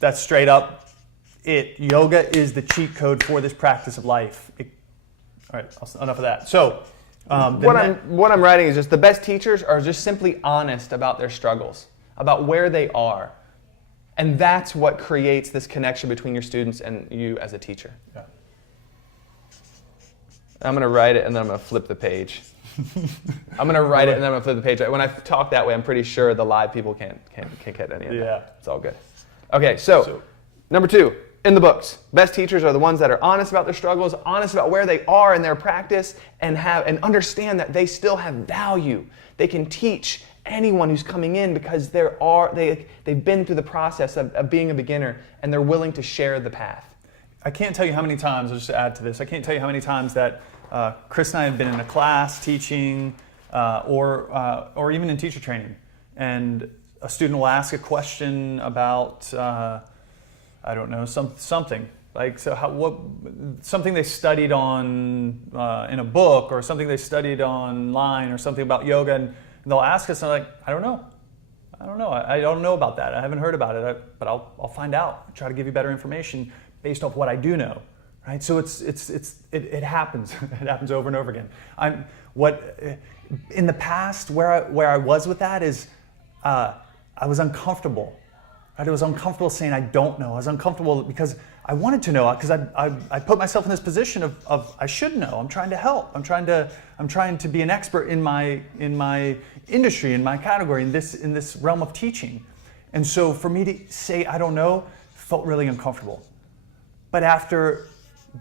That's straight up it. Yoga is the cheat code for this practice of life. All right, enough of that. So, what I'm writing is just the best teachers are just simply honest about their struggles, about where they are. And that's what creates this connection between your students and you as a teacher. Yeah. I'm going to write it and then I'm going to flip the page. I'm going to write it and then I'm going to flip the page. When I talk that way, I'm pretty sure the live people can't get any of that. Yeah. It's all good. Okay, so number 2, in the books, best teachers are the ones that are honest about their struggles, honest about where they are in their practice, and understand that they still have value. They can teach anyone who's coming in because they've been through the process of being a beginner and they're willing to share the path. I can't tell you how many times, just to add to this, I can't tell you how many times that Chris and I have been in a class teaching or even in teacher training, and a student will ask a question about, I don't know, something. Like, something they studied on in a book, or something they studied online, or something about yoga, and they'll ask us, and I'm like, I don't know. I don't know about that. I haven't heard about it, but I'll find out. Try to give you better information based off what I do know, right? So it happens. It happens over and over again. In the past, where I was with that is, I was uncomfortable. Right? I was uncomfortable saying I don't know. I was uncomfortable because I wanted to know, because I put myself in this position of I should know. I'm trying to help. I'm trying to be an expert in my industry, in my category, in this realm of teaching. And so for me to say I don't know felt really uncomfortable. But after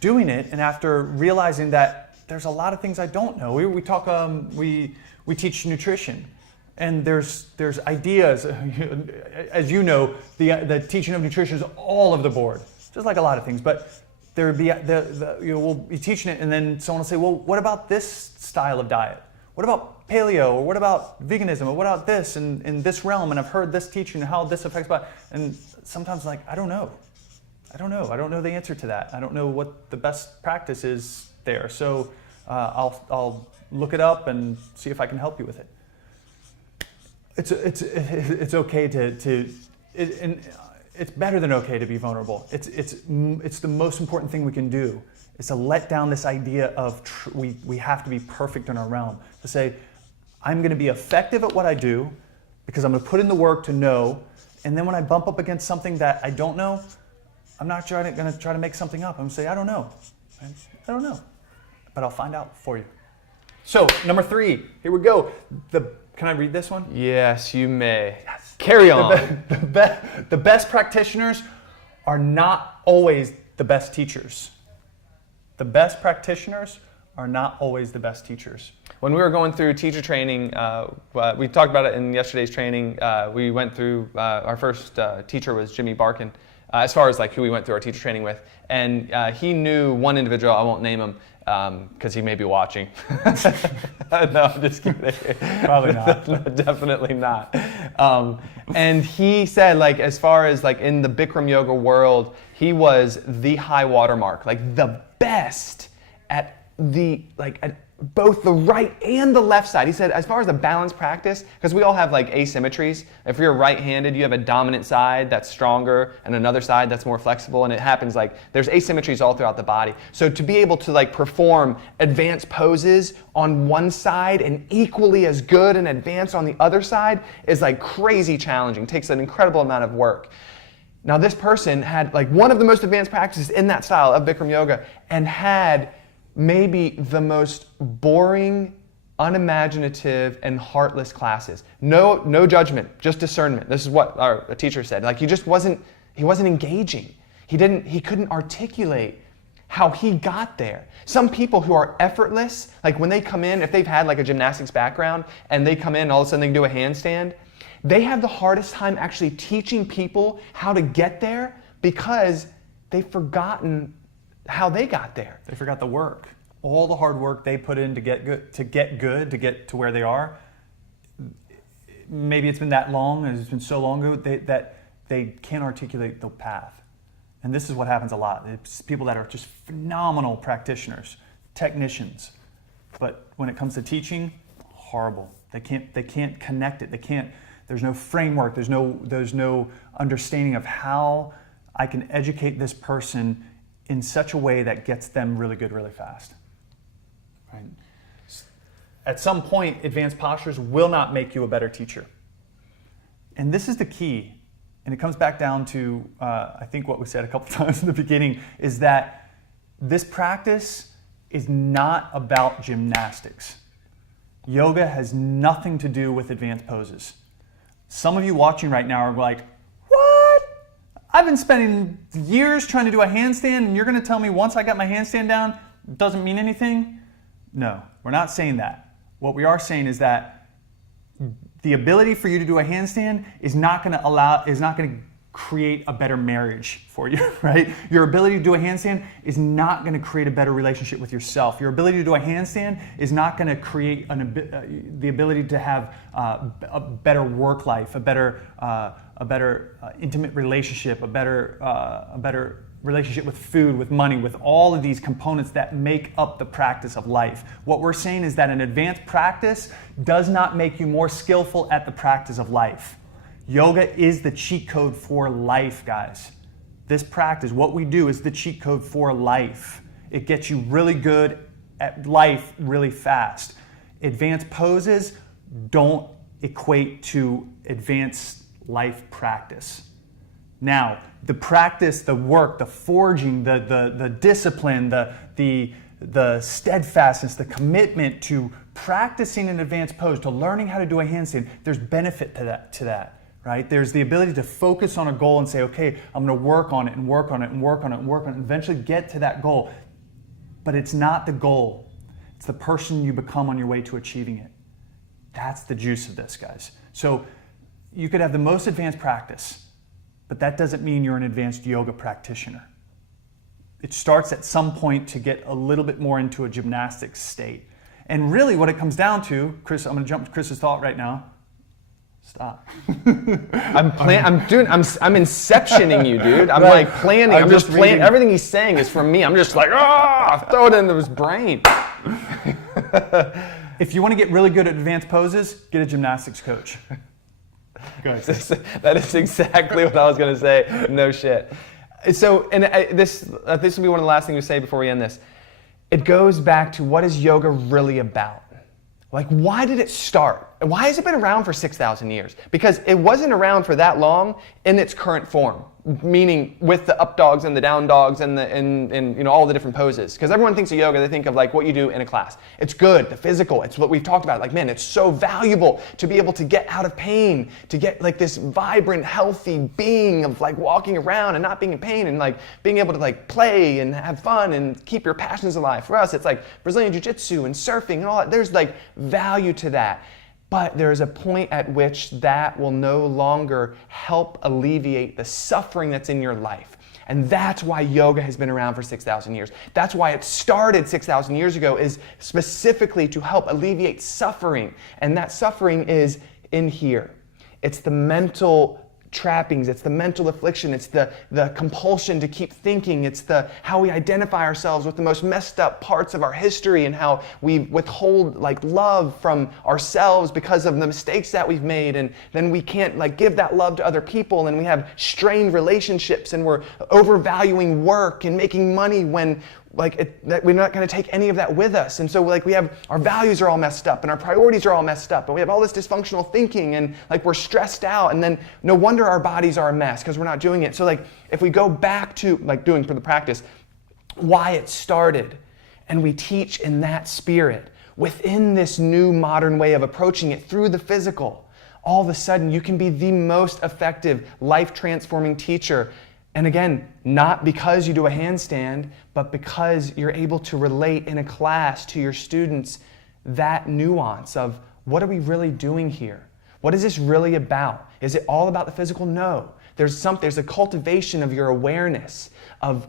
doing it and after realizing that there's a lot of things I don't know, we teach nutrition. And there's ideas, as you know, the teaching of nutrition is all over the board, just like a lot of things. But there would be we'll be teaching it, and then someone will say, well, what about this style of diet? What about paleo? Or what about veganism? Or what about this in this realm? And I've heard this teaching and how this affects body. And sometimes, like, I don't know. I don't know the answer to that. I don't know what the best practice is there. So I'll look it up and see if I can help you with it. It's okay it's better than okay to be vulnerable. It's the most important thing we can do, is to let down this idea of we have to be perfect in our realm. To say, I'm going to be effective at what I do because I'm going to put in the work to know, and then when I bump up against something that I don't know, I'm not going to try to make something up. I'm going to say, I don't know. I don't know, but I'll find out for you. So number 3, here we go. Can I read this one? Yes, you may. Yes. Carry on. The best practitioners are not always the best teachers. The best practitioners are not always the best teachers. When we were going through teacher training, we talked about it in yesterday's training. We went through, our first teacher was Jimmy Barkin, as far as like who we went through our teacher training with. And he knew one individual, I won't name him, because he may be watching. No, I'm just kidding. Probably not. No, definitely not. And he said, like, as far as like in the Bikram yoga world, he was the high watermark, like the best at both the right and the left side. He said, as far as the balanced practice, because we all have like asymmetries. If you're right-handed, you have a dominant side that's stronger and another side that's more flexible, and it happens like there's asymmetries all throughout the body. So to be able to like perform advanced poses on one side and equally as good and advanced on the other side is like crazy challenging. It takes an incredible amount of work. Now this person had like one of the most advanced practices in that style of Bikram yoga and had maybe the most boring, unimaginative, and heartless classes. No judgment, just discernment. This is what our teacher said. Like he wasn't engaging. He couldn't articulate how he got there. Some people who are effortless, like when they come in, if they've had like a gymnastics background and they come in, all of a sudden they can do a handstand, they have the hardest time actually teaching people how to get there because they've forgotten how they got there. They forgot the work. All the hard work they put in to get to where they are. Maybe it's been that long, and it's been so long ago that they can't articulate the path. And this is what happens a lot. It's people that are just phenomenal practitioners, technicians, but when it comes to teaching, horrible. They can't connect it. There's no framework. There's no understanding of how I can educate this person in such a way that gets them really good really fast. Right? At some point, advanced postures will not make you a better teacher. And this is the key. And it comes back down to, I think what we said a couple times in the beginning, is that this practice is not about gymnastics. Yoga has nothing to do with advanced poses. Some of you watching right now are like, what? I've been spending years trying to do a handstand, and you're going to tell me once I got my handstand down, it doesn't mean anything? No, we're not saying that. What we are saying is that the ability for you to do a handstand is not going to create a better marriage for you, right? Your ability to do a handstand is not going to create a better relationship with yourself. Your ability to do a handstand is not going to create the ability to have a better work life, a better intimate relationship, a better relationship with food, with money, with all of these components that make up the practice of life. What we're saying is that an advanced practice does not make you more skillful at the practice of life. Yoga is the cheat code for life, guys. This practice, what we do, is the cheat code for life. It gets you really good at life really fast. Advanced poses don't equate to advanced life practice. Now, the practice, the work, the forging, the discipline, the steadfastness, the commitment to practicing an advanced pose, to learning how to do a handstand, there's benefit to that, right? There's the ability to focus on a goal and say, okay, I'm going to work on it and work on it and work on it and work on it and eventually get to that goal. But it's not the goal. It's the person you become on your way to achieving it. That's the juice of this, guys. So you could have the most advanced practice, but that doesn't mean you're an advanced yoga practitioner. It starts at some point to get a little bit more into a gymnastics state. And really what it comes down to, Chris, I'm going to jump to Chris's thought right now. Stop. I'm inceptioning you, dude. I'm Right. like planning. I'm I'm just just planning. reading. Everything he's saying is from me. I'm just like, throw it into his brain. If you want to get really good at advanced poses, get a gymnastics coach. Go ahead. That is exactly what I was going to say. No shit. So, and this will be one of the last things we say before we end this. It goes back to, what is yoga really about? Like, why did it start? Why has it been around for 6,000 years? Because it wasn't around for that long in its current form, meaning with the up dogs and the down dogs and all the different poses. Because everyone thinks of yoga, they think of like what you do in a class. It's good, the physical, it's what we've talked about. Like, man, it's so valuable to be able to get out of pain, to get like this vibrant, healthy being of like walking around and not being in pain and like being able to like play and have fun and keep your passions alive. For us, it's like Brazilian Jiu-Jitsu and surfing and all that. There's like value to that. But there's a point at which that will no longer help alleviate the suffering that's in your life. And that's why yoga has been around for 6,000 years. That's why it started 6,000 years ago, is specifically to help alleviate suffering. And that suffering is in here. It's the mental trappings, it's the mental affliction, it's the compulsion to keep thinking, it's how we identify ourselves with the most messed up parts of our history and how we withhold like love from ourselves because of the mistakes that we've made, and then we can't like give that love to other people, and we have strained relationships, and we're overvaluing work and making money when that we're not going to take any of that with us. And so like we have, our values are all messed up and our priorities are all messed up and we have all this dysfunctional thinking and like we're stressed out, and then no wonder our bodies are a mess because we're not doing it. So like if we go back to like doing for the practice, why it started, and we teach in that spirit within this new modern way of approaching it through the physical, all of a sudden you can be the most effective, life-transforming teacher. And again, not because you do a handstand, but because you're able to relate in a class to your students that nuance of, what are we really doing here? What is this really about? Is it all about the physical? No. There's a cultivation of your awareness, of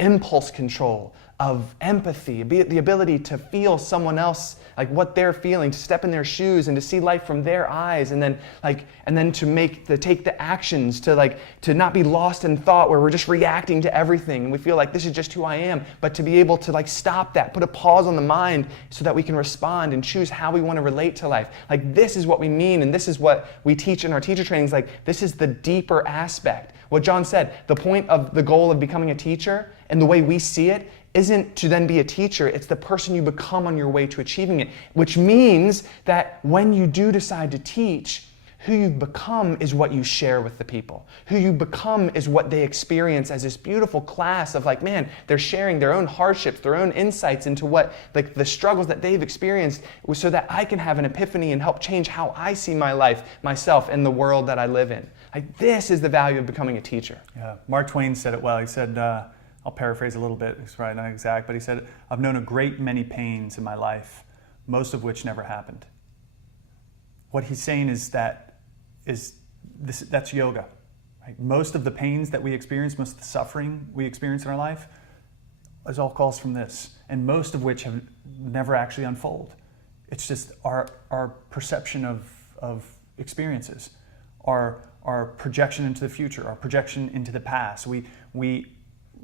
impulse control, of empathy, the ability to feel someone else, like what they're feeling, to step in their shoes and to see life from their eyes, and then to take the actions to not be lost in thought where we're just reacting to everything and we feel like this is just who I am, but to be able to stop that, put a pause on the mind so that we can respond and choose how we want to relate to life. This is what we mean, and this is what we teach in our teacher trainings. This is the deeper aspect. What John said, the point of the goal of becoming a teacher and the way we see it isn't to then be a teacher, it's the person you become on your way to achieving it, which means that when you do decide to teach, who you've become is what you share with the people. Who you become is what they experience as this beautiful class of they're sharing their own hardships, their own insights into what the struggles that they've experienced so that I can have an epiphany and help change how I see my life, myself, and the world that I live in. This is the value of becoming a teacher. Yeah, Mark Twain said it well. He said, I'll paraphrase a little bit, it's probably not exact, but he said, I've known a great many pains in my life, most of which never happened. What he's saying is that's yoga. Right? Most of the pains that we experience, most of the suffering we experience in our life, is all calls from this, and most of which have never actually unfold. It's just our perception of experiences, our projection into the future, our projection into the past. We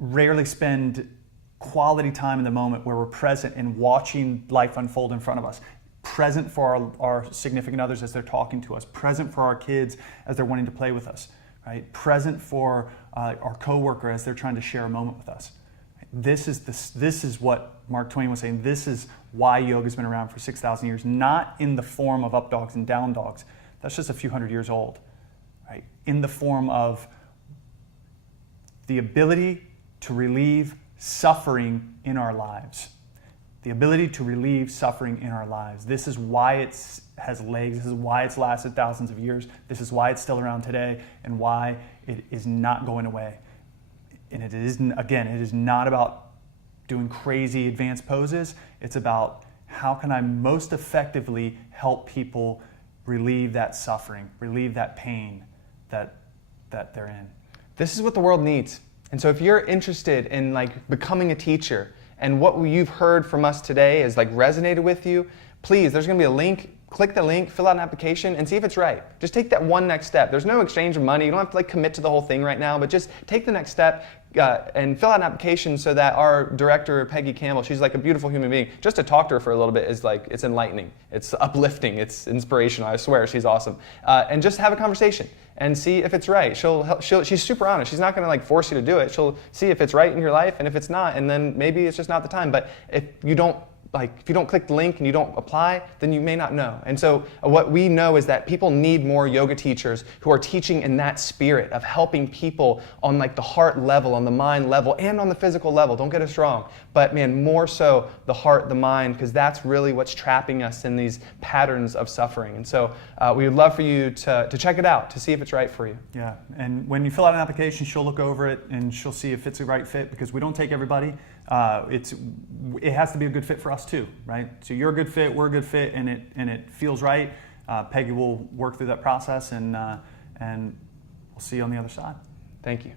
rarely spend quality time in the moment where we're present and watching life unfold in front of us. Present for our significant others as they're talking to us, present for our kids as they're wanting to play with us, right? Present for our coworker as they're trying to share a moment with us. This is what Mark Twain was saying. This is why yoga's been around for 6,000 years, not in the form of up dogs and down dogs. That's just a few hundred years old, right? In the form of the ability to relieve suffering in our lives. The ability to relieve suffering in our lives. This is why it has legs. This is why it's lasted thousands of years. This is why it's still around today and why it is not going away. And it is not about doing crazy advanced poses. It's about how can I most effectively help people relieve that suffering, relieve that pain that they're in. This is what the world needs. And so if you're interested in becoming a teacher and what you've heard from us today has resonated with you, please, there's going to be a link. Click the link, fill out an application, and see if it's right. Just take that one next step. There's no exchange of money. You don't have to commit to the whole thing right now, but just take the next step and fill out an application so that our director, Peggy Campbell, she's a beautiful human being. Just to talk to her for a little bit is it's enlightening. It's uplifting. It's inspirational. I swear, she's awesome. And just have a conversation and see if it's right. She's super honest. She's not going to force you to do it. She'll see if it's right in your life, and if it's not, and then maybe it's just not the time. But if you don't click the link and you don't apply, then you may not know. And so what we know is that people need more yoga teachers who are teaching in that spirit of helping people on the heart level, on the mind level, and on the physical level. Don't get us wrong. But man, more so the heart, the mind, because that's really what's trapping us in these patterns of suffering. And so we would love for you to check it out, to see if it's right for you. Yeah, and when you fill out an application, she'll look over it and she'll see if it's a right fit, because we don't take everybody. It has to be a good fit for us too, right? So you're a good fit, we're a good fit, and it feels right. Peggy will work through that process, and we'll see you on the other side. Thank you.